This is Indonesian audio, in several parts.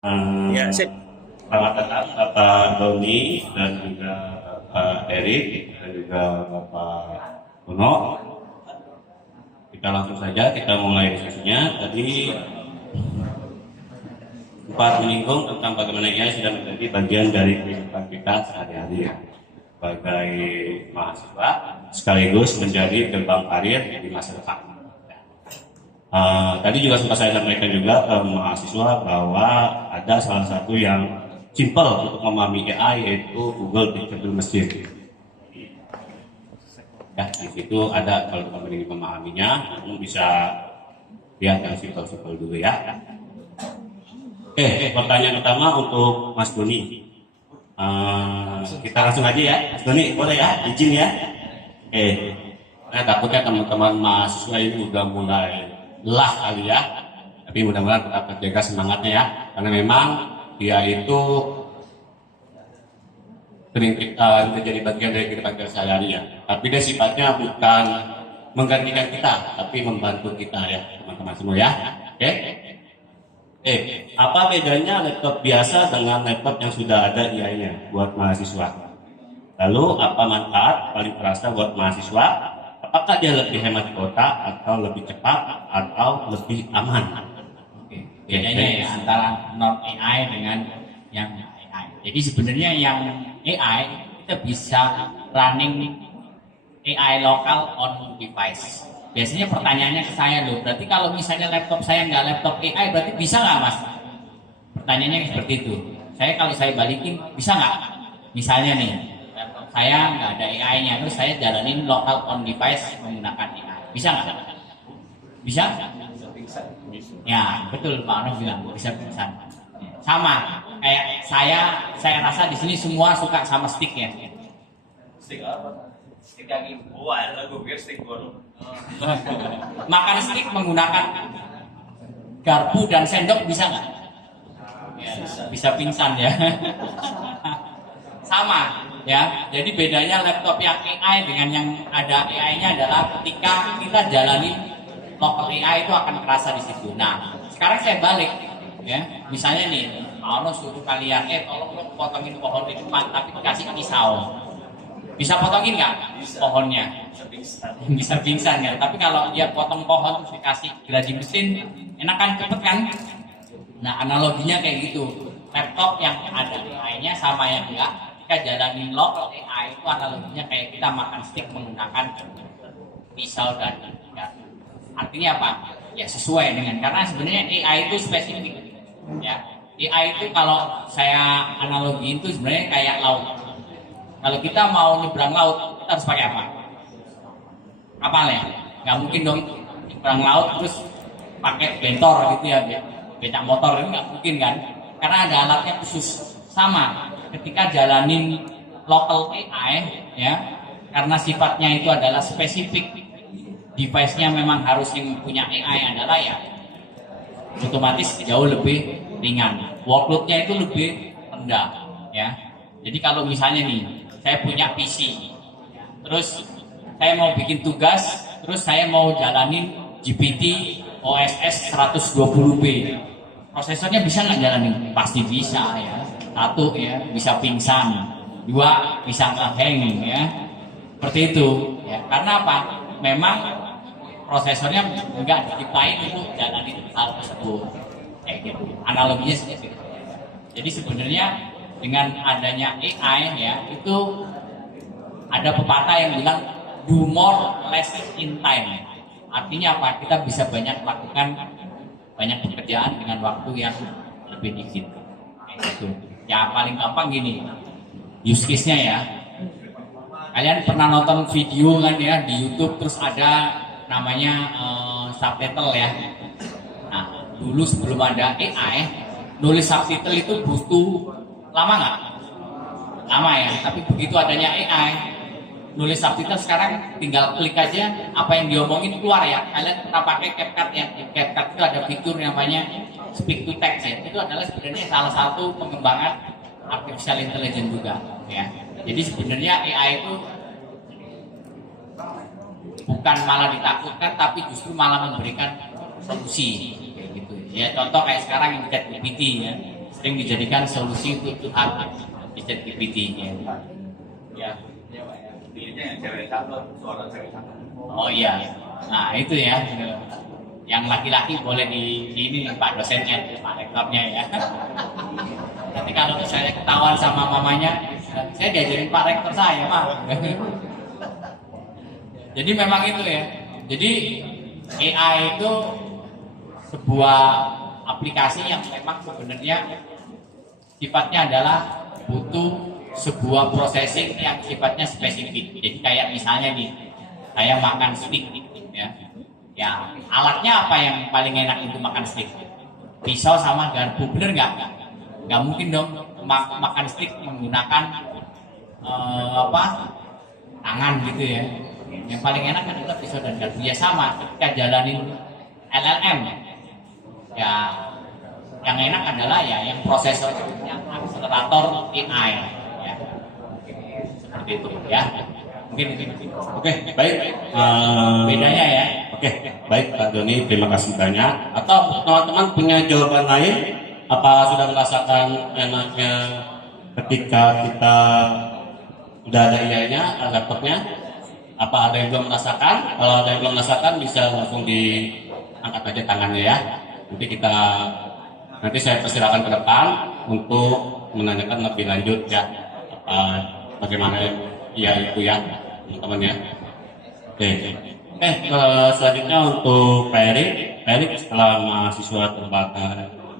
Ya, sip. Selamat datang Bapak Doni dan juga Bapak Erik dan juga Bapak Kuno. Kita langsung saja kita mulai diskusinya. Tadi sempat menyinggung tentang bagaimana AI sudah menjadi bagian dari kehidupan kita sehari-hari ya. Sebagai mahasiswa sekaligus menjadi gerbang karir di masa depan. Tadi juga sempat saya sampaikan juga ke mahasiswa bahwa ada salah satu yang simple untuk memahami AI yaitu Google Teachable Machine. Ya, di situ ada kalau teman ingin memahaminya, kamu bisa lihat yang simple-simple dulu ya. Oke, pertanyaan pertama untuk Mas Doni. Kita langsung aja ya, Mas Doni, boleh ya, izin ya. Oke, saya takutnya teman-teman mahasiswa ini udah mulai lelah kali ya, tapi mudah-mudahan tetap terjaga semangatnya ya, karena memang dia itu sering menjadi bagian dari kehidupan kita sehari-hari ya. Tapi dia sifatnya bukan menggantikan kita, tapi membantu kita ya, teman-teman semua ya. Oke? Apa bedanya laptop biasa dengan laptop yang sudah ada AI-nya buat mahasiswa? Lalu apa manfaat paling terasa buat mahasiswa? Apakah dia lebih hemat kuota atau lebih cepat atau lebih aman? Oke, bedanya ya antara non AI dengan yang AI. Jadi sebenarnya yang AI kita bisa running AI lokal on device. Biasanya pertanyaannya ke saya loh, berarti kalau misalnya laptop saya nggak laptop AI, berarti bisa nggak mas? Pertanyaannya seperti itu. Kalau saya balikin, bisa nggak? Misalnya nih, laptop saya nggak ada AI-nya, terus saya jalanin lokal on device menggunakan AI. Bisa nggak? Bisa? Ya, betul Pak Arno bilang bisa pingsan. Sama kayak saya rasa di sini semua suka sama stick ya. Stick apa? Stick lagi. Oh, ada gue pikir stick baru. Makan stick menggunakan garpu dan sendok bisa nggak? Ya, bisa pingsan ya. Sama ya. Jadi bedanya laptop yang AI dengan yang ada AI-nya adalah ketika kita jalani local AI itu akan terasa di situ. Nah, sekarang saya balik ya. Misalnya nih, Arno suruh kalian, tolong dong potongin pohon di depan, tapi dikasih pisau. Bisa potongin nggak pohonnya? Bisa pingsan ya. Tapi kalau dia potong pohon terus dikasih gergaji mesin, enak kan, cepet kan? Nah, analoginya kayak gitu. Laptop yang ada AI-nya sama yang enggak, ketika jalanin local AI itu analoginya kayak kita makan stick menggunakan pisau dan garpu. Artinya apa? Ya sesuai dengan, karena sebenarnya AI itu spesifik. Ya, AI itu kalau saya analogiin itu sebenarnya kayak laut. Kalau kita mau nyebrang laut, kita harus pakai apa? Kapal ya? Nggak mungkin dong nyebrang laut terus pakai bentor gitu ya, becak motor itu nggak mungkin kan? Karena ada alatnya khusus. Sama ketika jalanin local AI ya, karena sifatnya itu adalah spesifik, device-nya memang harus yang punya AI adalah ya otomatis jauh lebih ringan, workload-nya itu lebih rendah ya. Jadi kalau misalnya nih saya punya PC, terus saya mau bikin tugas, terus saya mau jalanin GPT OSS 120B, prosesornya bisa nggak jalanin? Pasti bisa ya. Satu ya, bisa pingsan. Dua, bisa ngehang ya. Seperti itu ya. Karena apa? Memang prosesornya nggak diciptain untuk jalanin hal tersebut. Kayak gitu. Analoginya seperti itu. Jadi sebenarnya dengan adanya AI ya, itu ada pepatah yang bilang do more less in time. Artinya apa? Kita bisa banyak melakukan banyak pekerjaan dengan waktu yang lebih dikit. Gitu. Ya paling gampang gini, use case-nya ya. Kalian pernah nonton video kan ya di YouTube, terus ada namanya subtitle ya. Nah, dulu sebelum ada AI, nulis subtitle itu butuh lama nggak? Lama ya. Tapi begitu adanya AI, nulis subtitle sekarang tinggal klik aja, apa yang diomongin keluar ya. Kalian pernah pakai CapCut ya? Di CapCut itu ada fitur namanya speak to text ya. Itu adalah sebenarnya salah satu pengembangan artificial intelligence juga ya. Jadi sebenarnya AI itu bukan malah ditakutkan, tapi justru malah memberikan solusi kayak gitu ya. Contoh kayak sekarang yang ChatGPT ya. sering dijadikan solusi untuk Tuhan di ChatGPT ya. Ya, ya Pak ya. Intinya yang cewek satu, suara cewek satu. Oh iya, nah itu ya, yang laki-laki boleh di ini Pak dosennya, Pak rektornya ya. Nanti kalau saya ketahuan sama mamanya, saya diajarin Pak rektor saya mah. Jadi memang itu ya. Jadi AI itu sebuah aplikasi yang memang sebenarnya sifatnya adalah butuh sebuah processing yang sifatnya spesifik. Jadi kayak misalnya nih, saya makan steak ya. Ya, alatnya apa yang paling enak untuk makan steak? Pisau sama garpu, bener nggak? Nggak mungkin dong makan steak menggunakan tangan gitu ya. Yang paling enak adalah pisau dan garpu. Ya sama, ketika jalanin LLM ya, yang enak adalah ya yang prosesornya akselerator AI ya. Seperti itu ya. Mungkin. Oke, baik. Bedanya ya. Oke, baik Pak Doni, terima kasih banyak. Atau teman-teman punya jawaban lain? Apa sudah merasakan enaknya ketika kita udah ada AI-nya, laptopnya? Apa ada yang belum merasakan? Kalau ada yang belum merasakan bisa langsung diangkat aja tangannya ya. Nanti saya persilakan ke depan untuk menanyakan lebih lanjut ya. Bagaimana ya itu ya, teman-teman ya. Oke. Selanjutnya untuk Pak Erik. Pak Erik setelah mahasiswa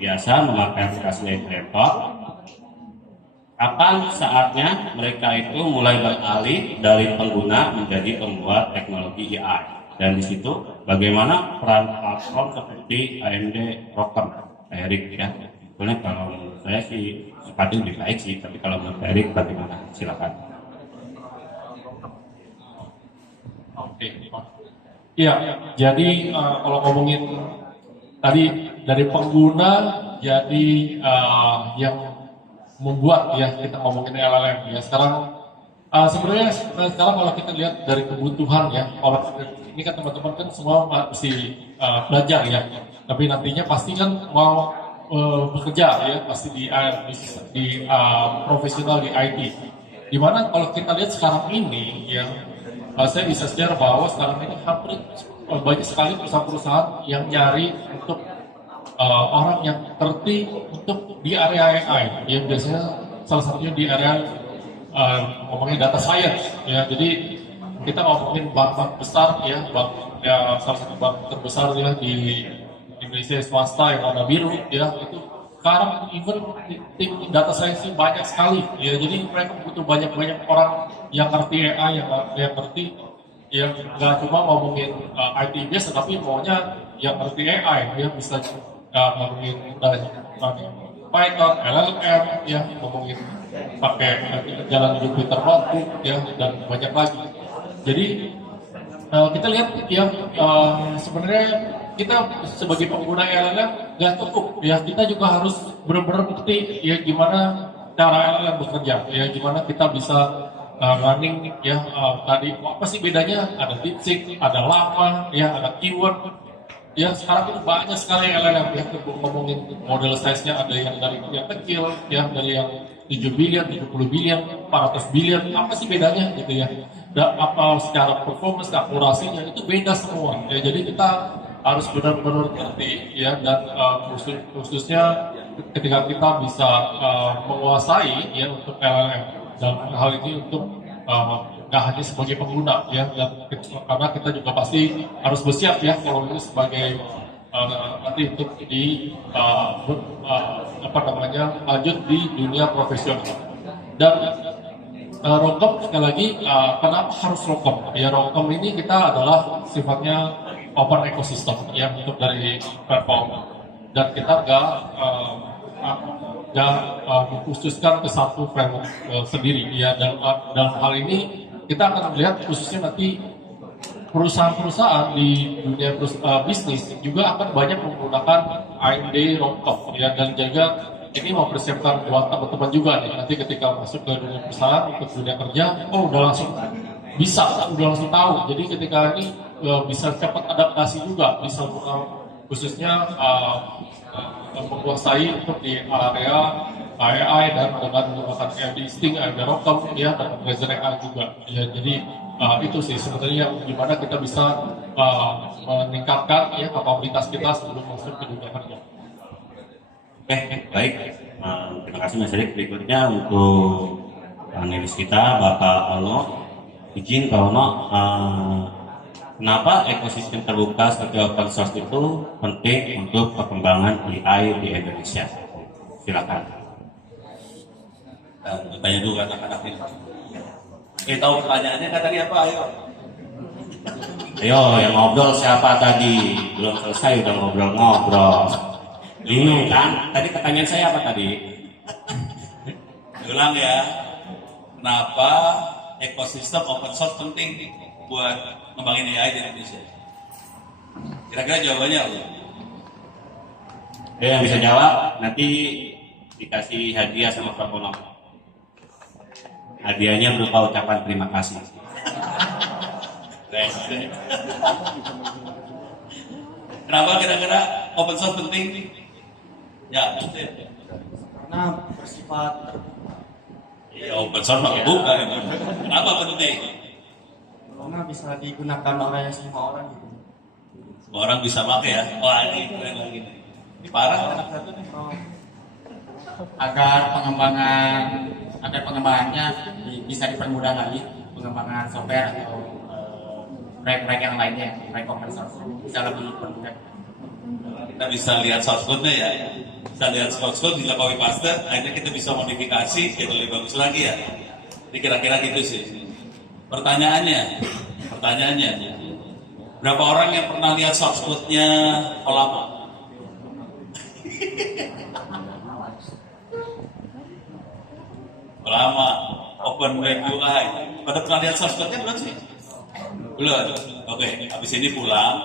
biasa memakai aplikasi Illustrator, kapan saatnya mereka itu mulai beralih dari pengguna menjadi pembuat teknologi AI? Dan di situ bagaimana peran platform seperti AMD ROCm, Pak Erik ya? Sebenarnya kalau menurut saya sih sepatu lebih baik sih, tapi kalau menurut Pak Erik bagaimana? Silakan. Oke. Iya, jadi kalau ngomongin tadi dari pengguna jadi yang membuat ya, kita ngomongin LLM ya. Sekarang sebenarnya sekarang kalau kita lihat dari kebutuhan ya, kalau ini kan teman-teman kan semua masih belajar ya, tapi nantinya pasti kan mau bekerja ya, pasti di profesional di IT. Dimana kalau kita lihat sekarang ini ya, saya bisa share bahwa sekarang ini hampir banyak sekali perusahaan-perusahaan yang nyari untuk orang yang ngerti untuk di area AI. Ya biasanya salah satunya di area ngomongin data science. Ya jadi kita ngomongin bank-bank besar ya, bank ya salah satu bank terbesar ya di Indonesia swasta yang warna biru ya, itu sekarang even tim data science banyak sekali ya, jadi mereka butuh banyak orang yang ngerti AI, yang ngerti ya, nggak cuma ngomongin IT biasa, tapi maunya yang ngerti AI ya, bisa ngomongin dari Python, LLM ya, ngomongin pakai jalan Jupyter Notebook ya, dan banyak lagi. Jadi kita lihat ya, sebenarnya kita sebagai pengguna LLM nggak cukup ya, kita juga harus benar-benar ngerti ya gimana cara LLM bekerja ya, gimana kita bisa running ya, tadi apa sih bedanya, ada DeepSeek, ada Llama ya, ada keyword ya. Sekarang itu banyak sekali LLM ya, ngomongin model size-nya, ada yang dari yang kecil ya, dari yang 7 billion, 70 billion, 400 billion, apa sih bedanya gitu ya, apa secara performance, akurasinya itu beda semua ya. Jadi kita harus benar-benar ngerti ya, dan khususnya ketika kita bisa menguasai ya untuk LLM, dan hal ini untuk nggak hanya sebagai pengguna ya, karena kita juga pasti harus bersiap ya kalau ini sebagai nanti untuk di lanjut di dunia profesional. Dan ROCm sekali lagi, kenapa harus ROCm? Ya ROCm ini kita adalah sifatnya open ecosystem ya, untuk dari platform, dan kita nggak dikhususkan ke satu framework sendiri ya. Dan dalam hal ini kita akan melihat khususnya nanti perusahaan-perusahaan di dunia bisnis juga akan banyak menggunakan AMD ROCm ya, dan juga ini mempersiapkan buat teman-teman juga nih, nanti ketika masuk ke dunia perusahaan, untuk dunia kerja, udah langsung bisa, udah langsung tahu. Jadi ketika ini bisa cepat adaptasi juga, bisa khususnya menguasai untuk di area AI dan dengan menggunakan AMD Instinct, AMD Rotom, ya, dan Razer AI juga. Ya, jadi itu sih sebenarnya gimana kita bisa meningkatkan ya kapabilitas kita sebelum masuk ke dunia kerja. Oke, baik. Terima kasih Mas Erik. Berikutnya untuk panelis kita Bapak Ono. Izin Pak Ono, kenapa ekosistem terbuka seperti open source itu penting untuk perkembangan AI di Indonesia? Silakan. Tanya dulu anak-anak ini. Tahu pertanyaannya kan tadi apa? Ayo, yang ngobrol siapa tadi? Belum selesai udah ngobrol-ngobrol. Bingung kan? Tadi pertanyaan saya apa tadi? Ulang ya. Kenapa ekosistem open source penting buat ngembangin AI di Indonesia? Kira-kira jawabannya apa? Yang bisa jawab nanti dikasih hadiah sama Pak Ono. Hadiahnya berupa ucapan terima kasih. Kenapa kira-kira open source penting? Ya, betul. Karena bersifat terbuka. Ya, open source mah buka. Kenapa penting? Karena bisa digunakan oleh semua orang gitu. Semua orang bisa pakai ya. Wah, ini keren lagi nih. Ini parah. Agar pengembangannya bisa dipermudah lagi, pengembangan software atau proyek-proyek yang lainnya, proyek open source bisa lebih dipermudah. Kita bisa lihat source code-nya ya. Bisa lihat source code, bisa copy paste, akhirnya kita bisa modifikasi, jadi lebih bagus lagi ya. Jadi kira-kira gitu sih. Pertanyaannya, berapa orang yang pernah lihat source code-nya Olama? Olama, Open Web UI. Pada pernah lihat source code-nya belum sih? Belum. Oke, habis ini pulang,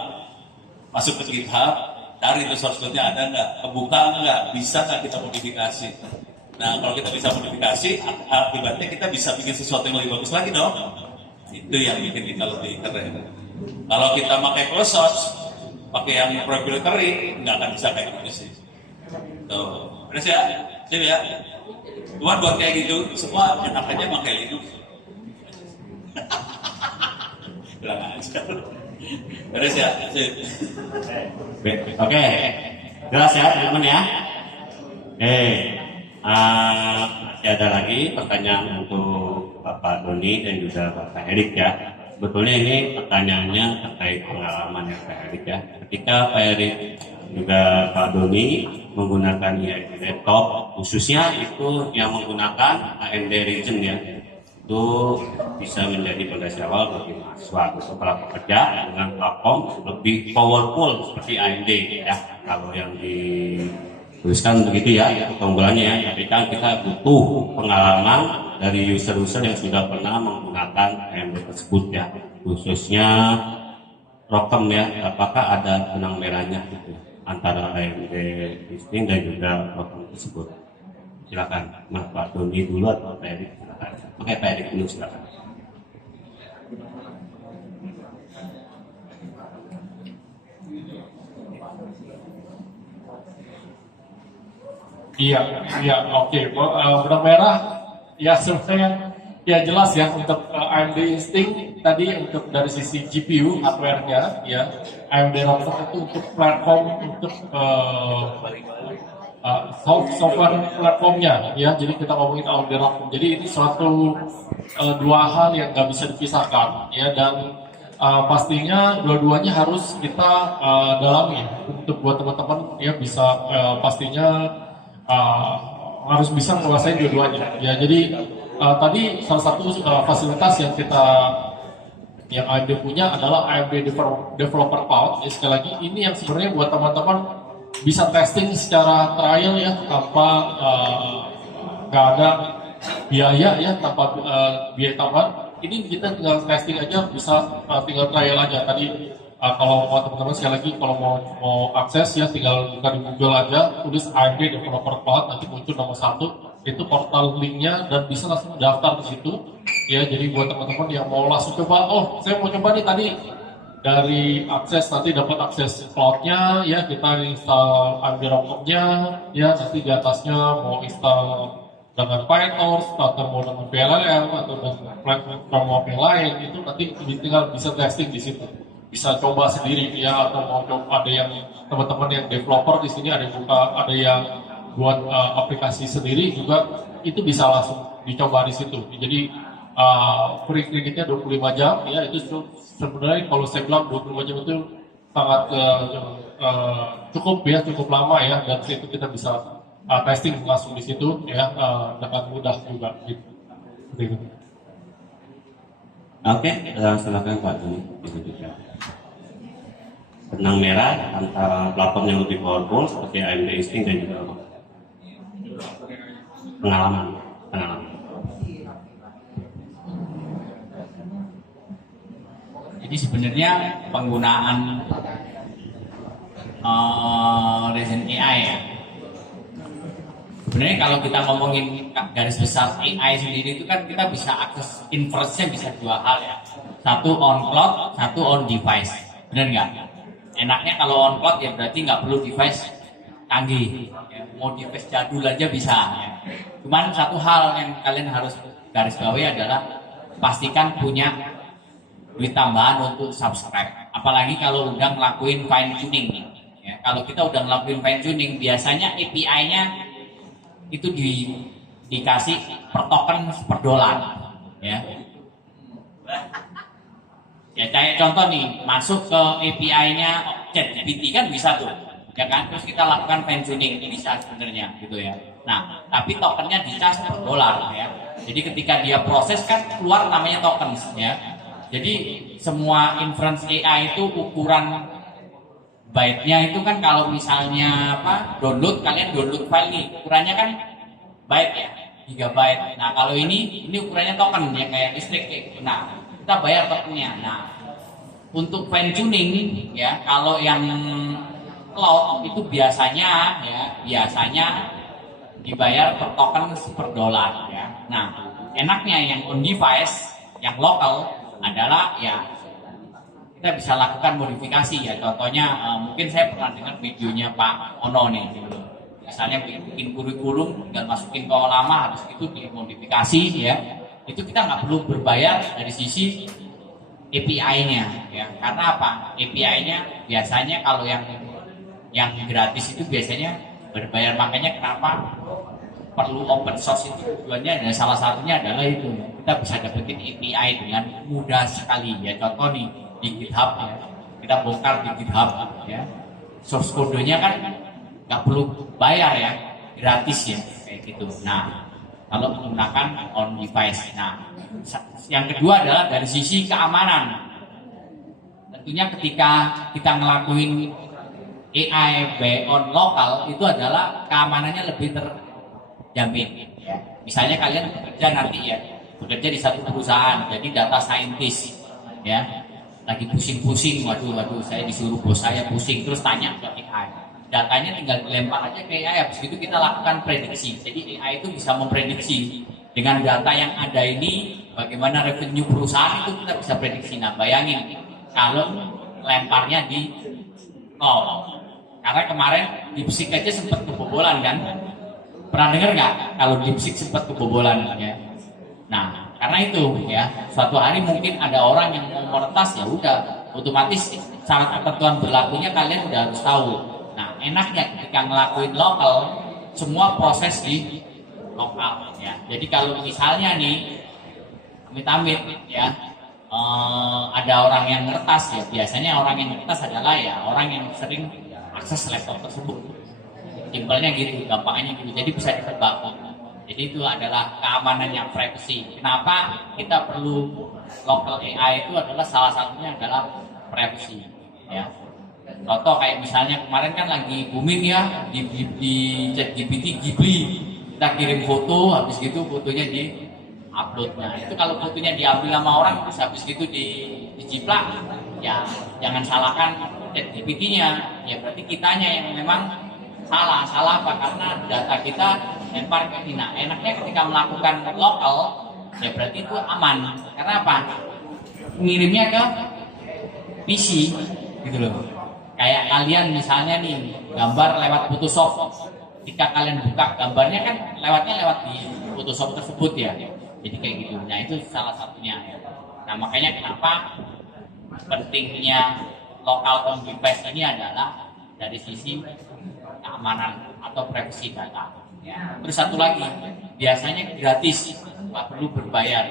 masuk ke GitHub, cari itu source code-nya ada nggak, kebuka nggak, bisa nggak kita modifikasi. Nah, kalau kita bisa modifikasi, akibatnya kita bisa bikin sesuatu yang lebih bagus lagi dong. Itu yang bikin kita lebih keren. Kalau kita pakai closed source, pakai yang proprietary, nggak akan bisa kayak gitu sih. Tuh, beres ya? Sip ya? Cuma buat kayak gitu, semua enak aja pakai Linux. Bilang aja. Beres ya? Sip. Oke, jelas ya teman-teman ya. Masih ada lagi pertanyaan untuk Bapak Doni dan juga Bapak Erik ya. Sebetulnya ini pertanyaannya terkait pengalaman ya Pak Erik ya. Ketika Pak Erik juga Pak Doni menggunakan AMD laptop, khususnya itu yang menggunakan AMD Ryzen ya, itu bisa menjadi fondasi awal bagi mahasiswa atau para pekerja dengan platform lebih powerful seperti AMD ya. Kalau yang dituliskan begitu ya keunggulannya ya, tapi kan kita butuh pengalaman dari user-user yang sudah pernah menggunakan AMD tersebut ya, khususnya Rotom ya, apakah ada benang merahnya gitu antara AMD Instinct dan juga Rotom tersebut. Silakan, Mas Pak Doni dulu atau Pak Erik, silakan. Oke, Pak Erik dulu silakan. Iya, oke. Benang merah, ya sebenarnya ya jelas ya untuk AMD Instinct tadi untuk dari sisi GPU hardware-nya ya, AMD Rotom itu untuk platform untuk software platformnya ya. Jadi kita ngomongin AMD Rotom. Jadi ini suatu dua hal yang nggak bisa dipisahkan ya, dan pastinya dua-duanya harus kita dalami untuk buat teman-teman ya bisa pastinya harus bisa menguasai dua-duanya ya. Jadi tadi salah satu fasilitas yang AMD punya adalah AMD Developer Cloud. Ya, sekali lagi ini yang sebenarnya buat teman-teman bisa testing secara trial ya, tanpa nggak ada biaya ya, tanpa biaya tambahan. Ini kita tinggal testing aja, bisa tinggal trial aja. Tadi kalau mau teman-teman sekali lagi kalau mau akses ya tinggal buka di Google aja, tulis AMD Developer Cloud, nanti muncul nomor 1 itu portal linknya dan bisa langsung daftar di situ ya. Jadi buat teman-teman yang mau langsung coba, oh saya mau coba nih tadi dari akses nanti dapat akses cloud-nya, ya kita install Avirock-nya, ya nanti di atasnya mau install dengan PyTorch atau mau dengan PLLM atau dengan platform yang lain, itu nanti tinggal bisa testing di situ, bisa coba sendiri ya, atau mau coba, ada yang teman-teman yang developer di sini ada yang buka, ada yang buat aplikasi sendiri juga, itu bisa langsung dicoba di situ. Jadi free kreditnya 25 jam, ya itu sebenarnya kalau saya bilang 25 jam itu sangat cukup ya, cukup lama ya, dan situ kita bisa testing langsung di situ ya, dengan mudah juga gitu. Seperti itu. Oke, silakan Pak Joni. Benang merah antara platform yang lebih powerful seperti AMD Instinct dan juga pengalaman. Jadi sebenarnya penggunaan Ryzen AI ya. Sebenarnya kalau kita ngomongin garis besar AI sendiri itu kan kita bisa akses inference-nya bisa dua hal ya. Satu on cloud, satu on device. Benar nggak? Enaknya kalau on cloud ya berarti nggak perlu device canggih. Ya, mau device jadul aja bisa. Ya. Cuman satu hal yang kalian harus garis bawahi adalah pastikan punya duit tambahan untuk subscribe. Apalagi kalau udah ngelakuin fine tuning. Ya, kalau kita udah ngelakuin fine tuning, biasanya API-nya itu dikasih per token per dolar. Ya. Ya kayak contoh nih, masuk ke API-nya ChatGPT kan bisa tuh. Ya kan? Terus kita lakukan fine tuning, ini bisa sebenarnya gitu ya. Nah, tapi tokennya dicas per dolar ya. Jadi ketika dia proses kan keluar namanya tokens ya. Jadi semua inference AI itu ukuran byte-nya itu kan kalau misalnya download, kalian download file nih, ukurannya kan byte ya, gigabyte. Nah kalau ini ukurannya token ya kayak listrik kayak gitu. Nah kita bayar tokennya. Nah untuk fine tuning ya, kalau yang cloud itu biasanya dibayar per token per dolar ya. Nah enaknya yang on device, yang lokal adalah ya kita bisa lakukan modifikasi ya. Contohnya mungkin saya pernah dengar videonya Pak Ono nih, misalnya bikin kurikulum tinggal masukin ke lama, habis itu dimodifikasi ya, itu kita nggak perlu berbayar dari sisi API-nya ya. Karena apa? API-nya biasanya kalau yang gratis itu biasanya berbayar, makanya kenapa perlu open source itu tujuannya ada salah satunya adalah itu kita bisa dapetin API dengan mudah sekali ya. Contoh nih di GitHub ya, kita bongkar di GitHub ya, source kodenya kan nggak perlu bayar ya, gratis ya kayak gitu. Nah kalau menggunakan on device. Nah yang kedua adalah dari sisi keamanan. Tentunya ketika kita ngelakuin AI on lokal itu adalah keamanannya lebih terjamin ya. Misalnya kalian bekerja di satu perusahaan, jadi data scientist ya, lagi pusing-pusing, waduh saya disuruh bos saya pusing, terus tanya ke AI, datanya tinggal dilempar aja ke AI, habis itu kita lakukan prediksi. Jadi AI itu bisa memprediksi dengan data yang ada ini bagaimana revenue perusahaan, itu kita bisa prediksi. Nah bayangin kalau lemparnya di nol. Karena kemarin DeepSeek aja sempat kebobolan kan? Pernah dengar nggak kalau DeepSeek sempat kebobolan ya? Nah, karena itu ya, suatu hari mungkin ada orang yang mau meretas, ya udah, otomatis syarat ketentuan berlakunya kalian udah harus tahu. Nah, enaknya ketika ngelakuin lokal, semua proses di lokal ya. Jadi kalau misalnya nih, amit-amit ya, ada orang yang ngeretas ya, biasanya orang yang ngeretas adalah ya orang yang sering akses laptop tersebut. Simpelnya gitu, gampangnya gitu. Jadi bisa ditebak. Jadi itu adalah keamanannya, privacy. Kenapa kita perlu local AI itu adalah salah satunya adalah privacy. Ya. Contoh kayak misalnya kemarin kan lagi booming ya di ChatGPT Ghibli. Kita kirim foto, habis gitu fotonya di upload. Nah itu kalau fotonya diambil sama orang terus habis gitu dijiplak, ya jangan salahkan ChatGPT-nya, ya berarti kitanya yang memang salah apa? Karena data kita lempar ke sini. Nah, enaknya ketika melakukan lokal, ya berarti itu aman. Karena apa? Ngirimnya ke PC gitu loh. Kayak kalian misalnya nih gambar lewat Photoshop, ketika kalian buka gambarnya kan lewat di Photoshop tersebut ya. Jadi kayak gitu. Nah itu salah satunya. Nah makanya kenapa pentingnya local home device ini adalah dari sisi keamanan atau privasi data. Terus satu lagi, biasanya gratis, nggak perlu berbayar.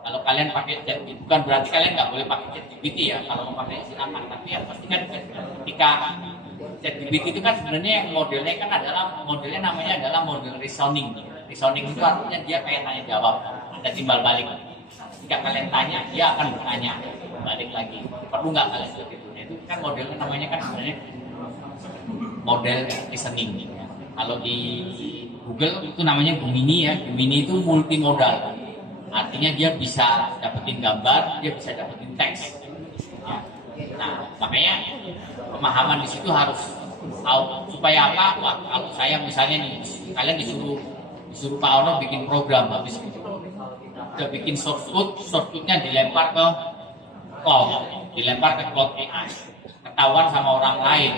Kalau kalian pakai ChatGPT, bukan berarti kalian nggak boleh pakai ChatGPT ya. Kalau mau pakai silakan, tapi ya pasti kan ketika ChatGPT itu kan sebenarnya yang modelnya kan adalah modelnya namanya adalah model reasoning. Reasoning itu artinya dia kayak tanya jawab, ada timbal balik. Jika kalian tanya, dia akan bertanya balik lagi. Perlu nggak kalian seperti itu? Nah, itu kan modelnya namanya kan sebenarnya model reasoning. Ya. Kalau di Google itu namanya Gemini ya. Gemini itu multimodal. Artinya dia bisa dapetin gambar, dia bisa dapetin teks. Ya. Nah, makanya pemahaman di situ harus tahu supaya apa? Wah, kalau saya misalnya nih, kalian disuruh Pak Ono bikin program, habis itu udah bikin shortcutnya dilempar ke cloud, dilempar ke cloud AI, ketahuan sama orang lain,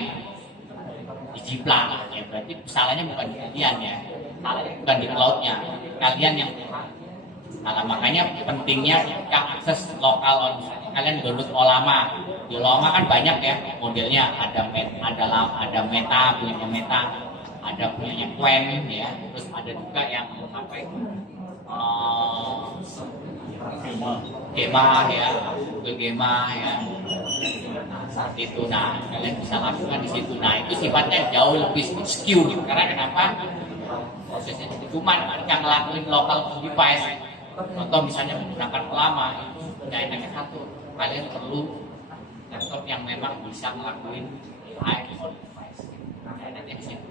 dijiplak. Ya berarti salahnya bukan di kalian ya, salahnya bukan di cloudnya, kalian yang salah. Makanya pentingnya ketika akses lokal, kalian download Olama. Di Olama kan banyak ya modelnya, ada Meta, punya Meta, ada punya Quen ya, terus ada juga yang apa itu Gema ya, Google Gema ya, saat itu. Nah kalian bisa lakukan di situ. Nah itu sifatnya jauh lebih secure gitu. Karena kenapa? Prosesnya cuma ketika ngelakuin local device, contoh misalnya menggunakan Olama, itu enaknya satu, kalian perlu laptop yang memang bisa ngelakuin AI on device. Enaknya di situ.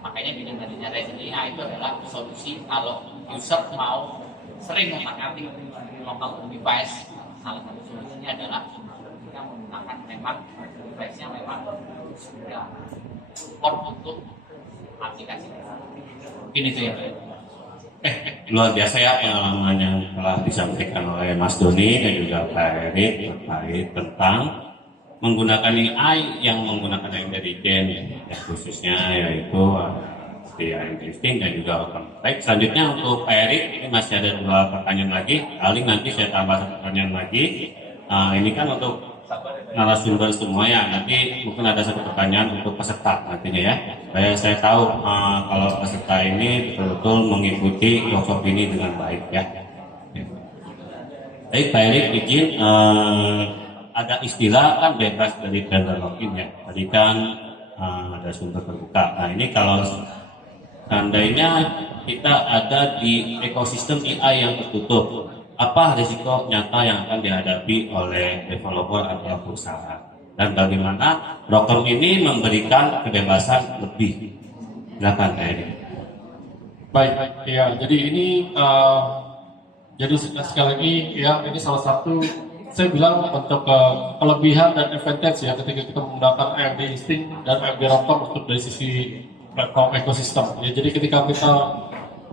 Makanya dengan adanya Ryzen AI itu adalah solusi kalau user mau sering mengatik local device. Salah satu solusinya adalah kita menggunakan memang device-nya memang sudah support untuk aplikasi. Mungkin itu ya. Luar biasa ya pengalaman yang telah disampaikan oleh Mas Doni dan juga Pak Erik terkait tentang menggunakan AI yang menggunakan intelijen ya, khususnya yaitu AI testing dan juga open. Baik, selanjutnya untuk Pak Erik ini masih ada 2 pertanyaan lagi. Paling nanti saya tambah 1 pertanyaan lagi. Ini kan untuk narasumber semua ya. Nanti mungkin ada 1 pertanyaan untuk peserta nantinya ya. Saya tahu kalau peserta ini betul-betul mengikuti workshop ini dengan baik ya. Baik, Pak Erik izin ada istilah kan bebas dari vendor login ya. Tadi kan ada sumber terbuka. Nah ini kalau seandainya kita ada di ekosistem AI yang tertutup, apa risiko nyata yang akan dihadapi oleh developer atau perusahaan? Dan bagaimana broker ini memberikan kebebasan lebih? Silakan Pak Erik. Baik, ya. Jadi ini jadi sekali lagi ya, ini salah satu saya bilang untuk kelebihan dan advantage ya ketika kita menggunakan AMD Instinct dan AMD Rocker untuk dari sisi platform ekosistem. Ya, jadi ketika kita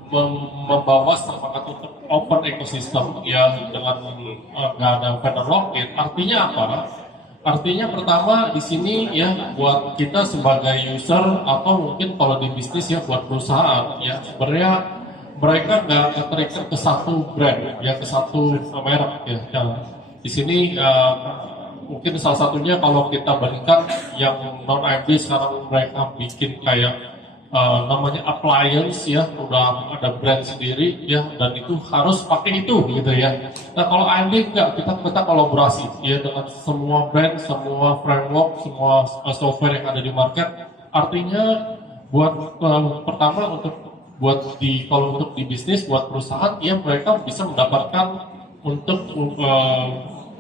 membawa semangat untuk open ekosistem ya dengan nggak ada vendor lock-in, artinya apa? Artinya pertama di sini ya buat kita sebagai user atau mungkin kalau di bisnis ya buat perusahaan ya sebenarnya mereka nggak terikat ke satu brand ya, ke satu merek ya. Di sini mungkin salah satunya kalau kita bandingkan yang non AMD sekarang mereka bikin kayak namanya appliance ya, udah ada brand sendiri ya, dan itu harus pakai itu gitu ya. Nah kalau AMD enggak, kita kolaborasi ya dengan semua brand, semua framework, semua software yang ada di market. Artinya buat pertama kalau untuk di bisnis buat perusahaan ya mereka bisa mendapatkan untuk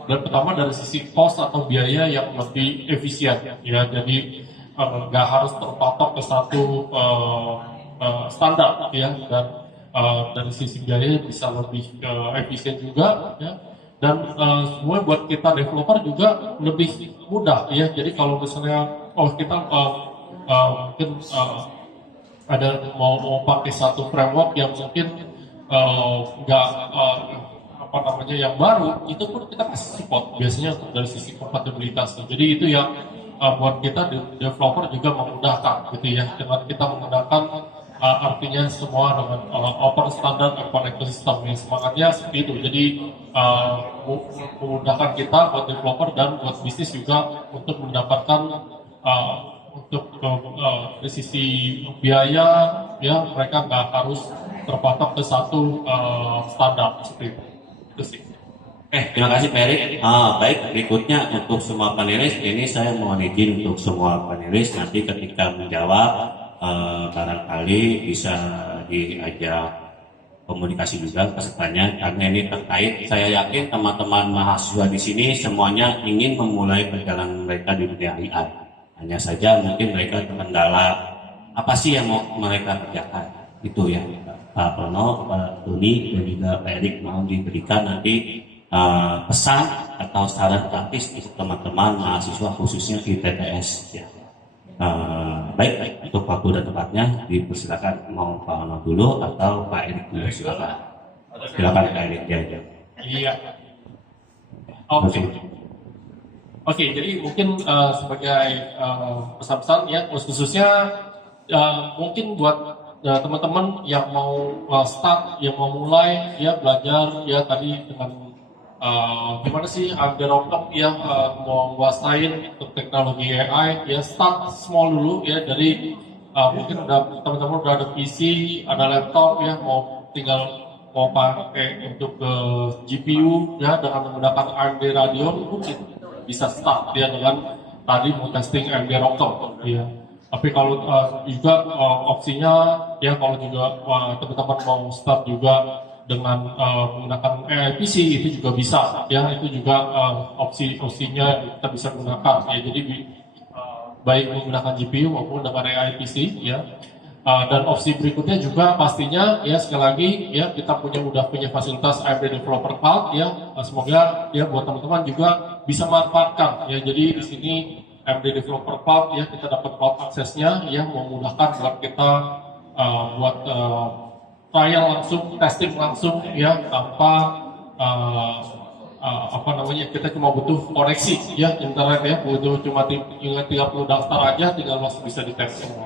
dan pertama dari sisi cost atau biaya yang lebih efisien ya, jadi nggak harus terpatok ke satu standar ya, dan dari sisi biaya bisa lebih efisien juga ya, dan semua buat kita developer juga lebih mudah ya. Jadi kalau misalnya kita mungkin ada mau pakai satu framework yang mungkin nggak apa namanya yang baru itu pun kita pasti support biasanya untuk dari sisi kompatibilitas. Jadi itu yang buat kita developer juga memudahkan gitu ya dengan kita menggunakan artinya semua dengan open standard open ecosystem yang semangatnya seperti itu. Jadi memudahkan kita buat developer dan buat bisnis juga untuk mendapatkan untuk dari sisi biaya ya mereka nggak harus terpatok ke satu standar seperti itu. Itu sih. Terima kasih Pak Erik. Baik, berikutnya untuk semua panelis, ini saya mohon izin untuk semua panelis nanti ketika menjawab barangkali bisa diajak komunikasi juga pesertanya karena ini terkait. Saya yakin teman-teman mahasiswa di sini semuanya ingin memulai perjalanan mereka di dunia AI. Hanya saja mungkin mereka terkendala apa sih yang mau mereka kerjakan. Itu ya Pak Prono, Pak Doni dan juga Pak Erik mau diberikan nanti pesan atau saran praktis untuk teman-teman mahasiswa khususnya di TTS ya. Baik, untuk waktu dan tempatnya dipersilakan mau Pak Ono dulu atau Pak Erik dulu, silakan. Silakan Pak Erik ya. Iya. Oke, jadi mungkin sebagai pesan-pesan ya khususnya mungkin buat teman-teman yang mau start, yang mau mulai ya belajar ya tadi dengan gimana sih develop ya mau nguasain untuk teknologi AI ya start small dulu ya dari mungkin udah teman-teman udah ada PC, ada laptop ya mau tinggal mau pakai untuk GPU ya dengan menggunakan AMD Radeon mungkin bisa start ya dengan tadi mau testing AMD Rockcom ya. Tapi kalau juga opsinya ya kalau juga teman-teman mau start juga dengan menggunakan AI PC itu juga bisa ya, itu juga opsinya kita bisa gunakan ya. Jadi baik menggunakan GPU maupun dengan AI PC ya. Dan opsi berikutnya juga pastinya ya sekali lagi ya kita udah punya fasilitas AMD Developer Cloud ya. Semoga ya buat teman-teman juga bisa manfaatkan ya. Jadi di sini AMD Developer Cloud ya kita dapat cloud aksesnya ya memudahkan buat kita buat trial langsung, testing langsung ya tanpa apa namanya kita cuma butuh koneksi ya internet ya butuh cuma 30 daftar aja tinggal langsung bisa dites semua.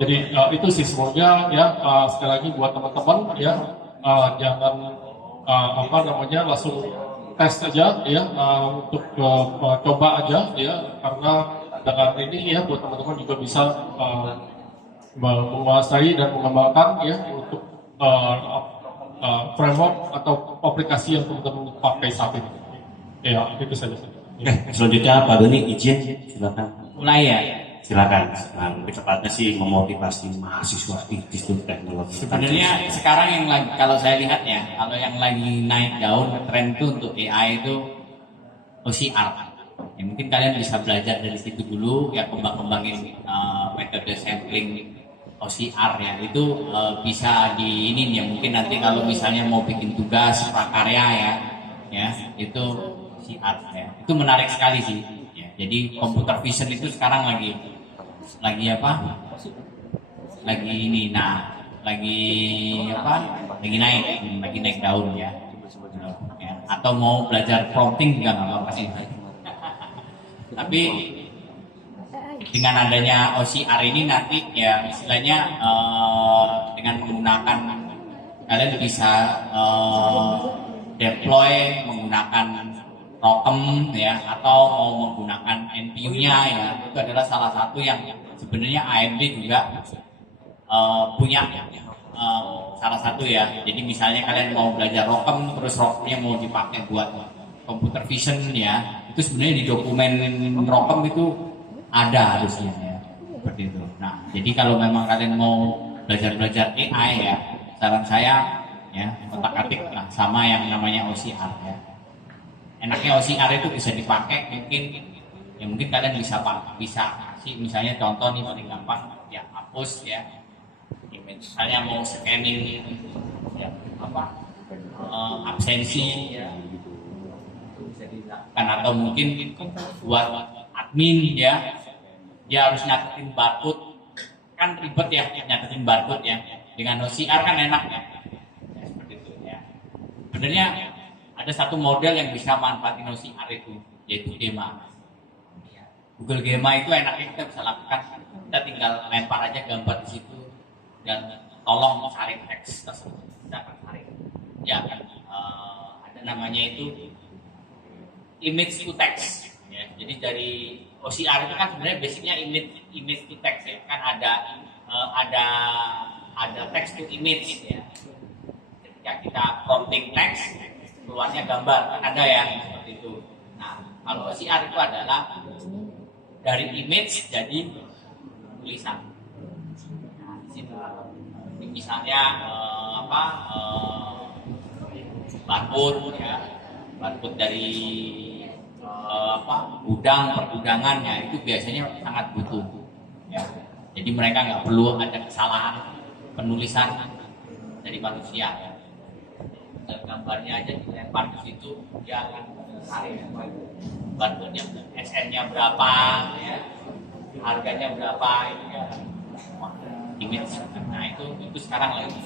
Jadi itu sih semoga ya sekali lagi buat teman-teman ya jangan apa namanya langsung tes aja ya untuk coba aja ya karena dengan ini ya buat teman-teman juga bisa menguasai dan mengembangkan ya untuk framework atau aplikasi yang teman-teman pakai saat ini. Ya itu saja. Selanjutnya Pak Doni izin silakan. Mulai ya. Silakan. Lebih tepatnya sih memotivasi mahasiswa di Institut Teknologi. Sebenarnya sekarang yang lagi kalau saya lihat ya, kalau yang lagi naik daun tren itu untuk AI itu OCR. Ya, mungkin kalian bisa belajar dari situ dulu ya kembangin metode sampling OCR ya itu bisa di ini ya mungkin nanti kalau misalnya mau bikin tugas prakarya ya itu OCR ya itu menarik sekali sih ya. Jadi computer vision itu sekarang lagi apa lagi ini lagi naik daun ya atau mau belajar prompting juga nggak apa-apa sih tapi dengan adanya OCR ini nanti ya istilahnya dengan menggunakan kalian bisa deploy menggunakan Rockcom ya atau mau menggunakan NPU-nya ya itu adalah salah satu yang sebenarnya AMD juga punya salah satu ya. Jadi misalnya kalian mau belajar Rockcom terus Rockcom-nya mau dipakai buat computer vision ya itu sebenarnya di dokumen Rockcom itu ada harusnya ya seperti itu. Nah jadi kalau memang kalian mau belajar AI ya saran saya ya otak-atik lah sama yang namanya OCR ya. Enaknya OCR itu bisa dipakai mungkin kalian bisa kasih misalnya contoh nih paling gampang ya hapus ya misalnya mau scanning ya absensi ya bisa dilakukan atau mungkin buat admin ya dia harus nyatetin barcode kan ribet ya nyatetin barcode ya dengan OCR kan enak ya seperti itu ya sebenarnya ada satu model yang bisa manfaatin OCR itu, yaitu Gema. Ya. Google Gema itu enaknya kita bisa lakukan, kita tinggal lempar aja gambar di situ dan tolong saring teks tersebut, kita akan saring. Ya kan, ada namanya itu image to text. Ya. Jadi dari OCR itu kan sebenarnya basicnya image to text ya, kan ada text to image ya. Ketika kita prompting text, keluarnya gambar, kan ada ya seperti itu. Nah, kalau OCR itu adalah dari image jadi tulisan. Nah, di situ. Ini misalnya barcode ya, barcode dari gudang pergudangannya itu biasanya sangat butuh. Ya. Jadi mereka nggak perlu ada kesalahan penulisan dari manusia. Ya. Gambarnya aja dilempar ke situ, dia akan cari barcode-nya, SN-nya berapa, ya, harganya berapa, itu ya, image. Nah itu sekarang lagi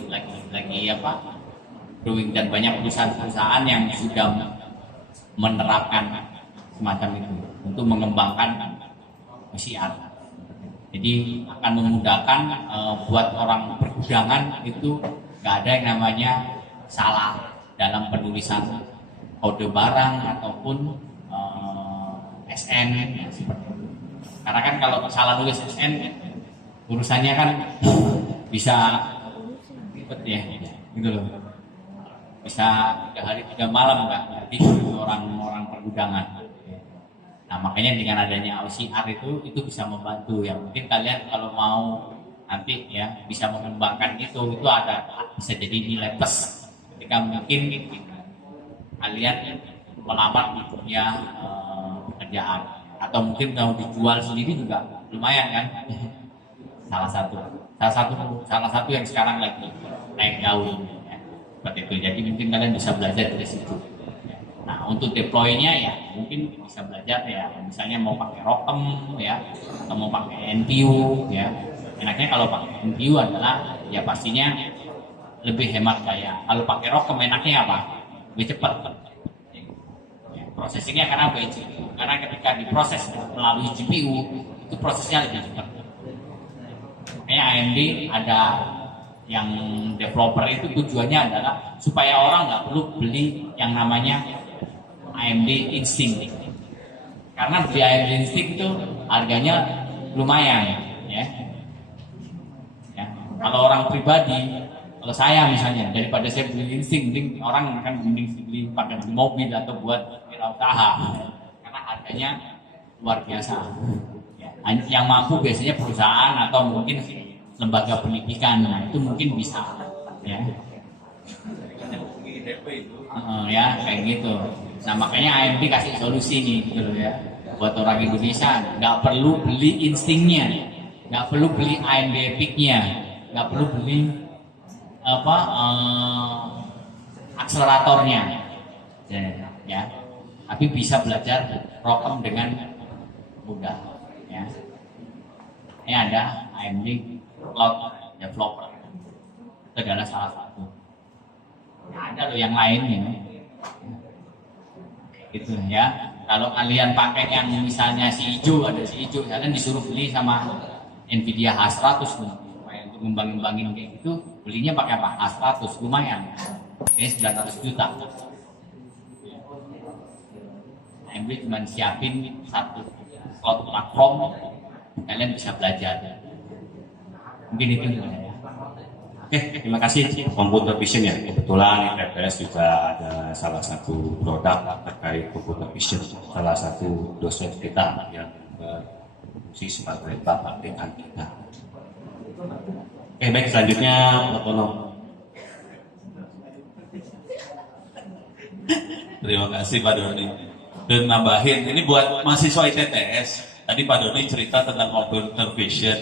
growing, dan banyak perusahaan-perusahaan yang sudah menerapkan semacam itu untuk mengembangkan OCR. Jadi akan memudahkan buat orang pergudangan itu nggak ada yang namanya salah dalam penulisan kode barang ataupun SN ya, seperti itu. Karena kan kalau salah nulis SN urusannya kan bisa ribet ya, gitu loh. Bisa 3 hari 3 malam nggak tidur orang pergudangan. Nah makanya dengan adanya OCR itu bisa membantu. Yang mungkin kalian kalau mau nanti ya bisa mengembangkan itu bisa jadi nilai plus ketika mungkin kalian melamar di dunia pekerjaan, atau mungkin mau dijual sendiri juga lumayan kan. salah satu yang sekarang lagi naik daun ya, seperti itu. Jadi mungkin kalian bisa belajar dari situ. Nah untuk deploy-nya ya mungkin bisa belajar ya, misalnya mau pakai ROCM ya, atau mau pakai NPU ya. Enaknya kalau pakai NPU adalah ya pastinya lebih hemat daya. Kalau pakai ROCM enaknya apa? Lebih cepat. Ya, prosesingnya karena apa? Karena ketika diproses melalui GPU itu prosesnya lebih cepat. Makanya AMD ada yang developer itu tujuannya adalah supaya orang nggak perlu beli yang namanya AMD Instinct. Karena beli AMD Instinct itu harganya lumayan ya. Kalau orang pribadi, kalau saya misalnya, daripada saya beli Instinct, mending orang akan beli pakai mobil atau buat wirausaha, karena harganya luar biasa. Ya, yang mampu biasanya perusahaan atau mungkin lembaga pendidikan, nah itu mungkin bisa, ya. Ya kayak gitu. Nah makanya AMD kasih solusi nih, gitu ya, buat orang Indonesia, nggak perlu beli Instinct-nya, nggak perlu beli AMD Epic-nya. Nggak perlu beli akseleratornya ya, tapi bisa belajar ROCM dengan mudah ya. Ini ada AMD Cloud Developer, itu adalah salah satu. Nah, ada loh yang lainnya gitu ya. Kalau kalian pakai yang misalnya si hijau, kalian disuruh beli sama Nvidia H100 nih, ngembangin kayak gitu, belinya pakai apa? A100, lumayan. Ini 900 juta. AMD cuma siapin satu cloud platform, kalian bisa belajar. Mungkin itu ya. Oke, terima kasih. Computer vision ya, kebetulan IPS juga ada salah satu produk terkait computer vision. Salah satu dosen kita yang berfungsi sebagai bapak dekan kita. Oke, baik, selanjutnya Lokono. Terima kasih Pak Doni. Dan nambahin, ini buat mahasiswa ITTS. Tadi Pak Doni cerita tentang computer vision.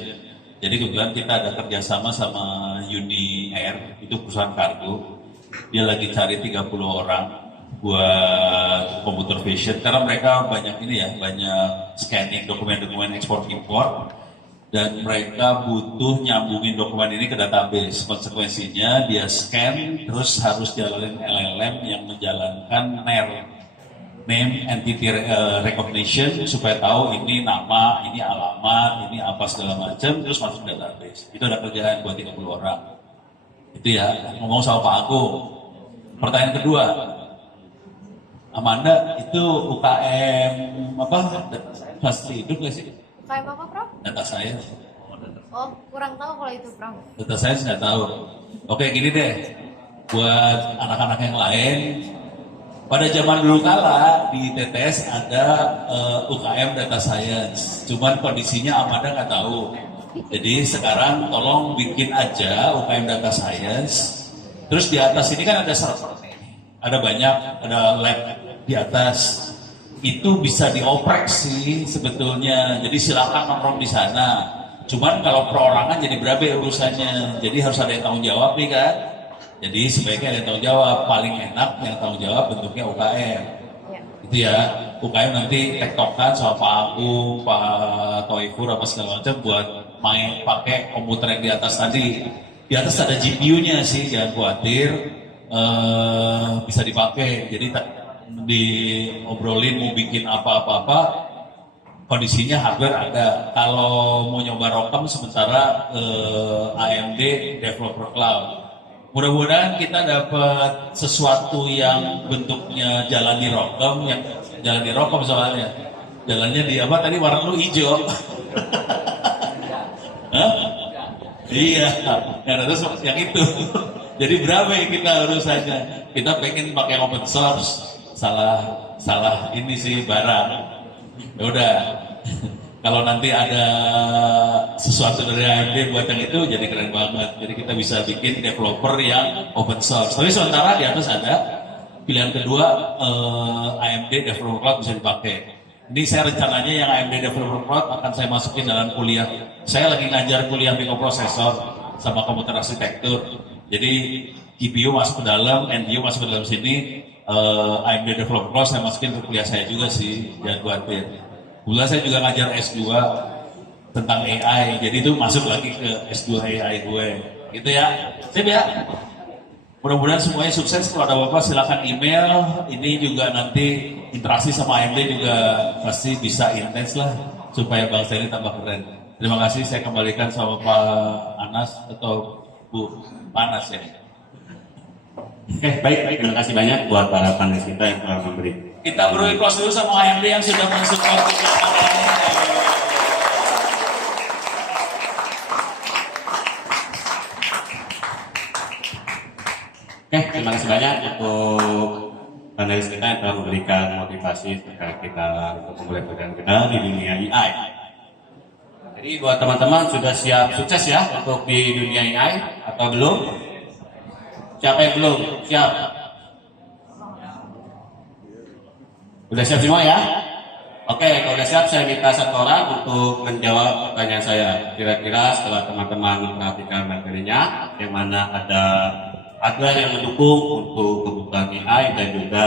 Jadi kebetulan kita ada kerjasama sama Uni Air, itu perusahaan kargo. Dia lagi cari 30 orang buat computer vision. Karena mereka banyak ini ya, banyak scanning dokumen-dokumen ekspor-impor. dan mereka butuh nyambungin dokumen ini ke database. Konsekuensinya dia scan, terus harus jalanin LLM yang menjalankan name entity recognition, supaya tahu ini nama, ini alamat, ini apa segala macam, terus masuk database. Itu ada kerjaan buat 30 orang. Itu ya, ngomong sama Pak Agung. Pertanyaan kedua, Amanda, itu UKM apa? Pasti hidup nggak sih? UKM apa, Prof? Data science. Oh, kurang tahu kalau itu, Prof. Data science nggak tahu. Oke, gini deh, buat anak-anak yang lain, pada zaman dulu kala di TTS ada UKM Data Science, cuman kondisinya Amanda nggak tahu. Jadi sekarang tolong bikin aja UKM Data Science. Terus di atas ini kan ada server nih, ada banyak, ada lab di atas. Itu bisa dioprek sih sebetulnya. Jadi silakan nongkrong di sana. Cuman kalau perorangan jadi berabe urusannya. Jadi harus ada yang tanggung jawab nih kan. Jadi sebaiknya ada yang tanggung jawab. Paling enak yang tanggung jawab bentuknya UKM. Ya. Itu ya. UKM nanti tektokan sama Pak Agung, Pak Toifur apa segala macam buat main pakai komputer yang di atas tadi. Di atas ada GPU-nya sih, jangan khawatir. Bisa dipakai. Jadi diobrolin mau bikin apa-apa, kondisinya hardware ada. Kalau mau nyoba Rokem sementara AMD Developer Cloud. Mudah-mudahan kita dapat sesuatu yang bentuknya jalan di Rokem, yang jalan di Rokem soalnya. Jalannya di apa tadi warna lu hijau. Hah? Iya, yang terus yang itu. Jadi berapa yang kita urusannya? Kita pengen pakai open source. Salah ini sih barang. Ya udah. Kalau nanti ada sesuatu dari AMD buat yang itu jadi keren banget. Jadi kita bisa bikin developer yang open source. Tapi sementara di atas ada pilihan kedua, AMD Developer Cloud bisa dipakai. Ini saya rencananya yang AMD Developer Cloud akan saya masukin dalam kuliah. Saya lagi ngajar kuliah mikroprosesor sama komputer arsitektur. Jadi GPU masuk ke dalam, NPU masuk ke dalam sini. AMD Developer Cloud saya masukin ke kuliah saya juga sih, jangan khawatir. Kebetulan saya juga ngajar S2 tentang AI, jadi itu masuk lagi ke S2 AI gue. Gitu ya, sip ya. Mudah-mudahan semuanya sukses. Kalau ada apa-apa silakan email. Ini juga nanti interaksi sama AMD juga pasti bisa intens lah, supaya bangsa ini tambah keren. Terima kasih, saya kembalikan sama Pak Anas atau Bu Panas ya. Oke, baik. Terima kasih banyak buat para panelis kita yang telah memberi. Kita beri close dulu sama AMD yang sudah mensupport kegiatan ini. Oke, terima kasih banyak untuk panelis kita yang telah memberikan motivasi terkait kita untuk memulai pekerjaan kita di dunia AI. Jadi buat teman-teman sudah siap sukses ya untuk di dunia AI atau belum? Siapa yang belum? Siap? Udah siap semua ya? Oke, kalau udah siap saya minta satu orang untuk menjawab pertanyaan saya. Kira-kira setelah teman-teman memperhatikan materinya, yang mana ada hardware yang mendukung untuk kebutuhan AI dan juga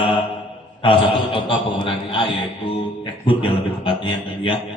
salah satu contoh penggunaan AI yaitu Techbook yang lebih tepatnya tadi ya.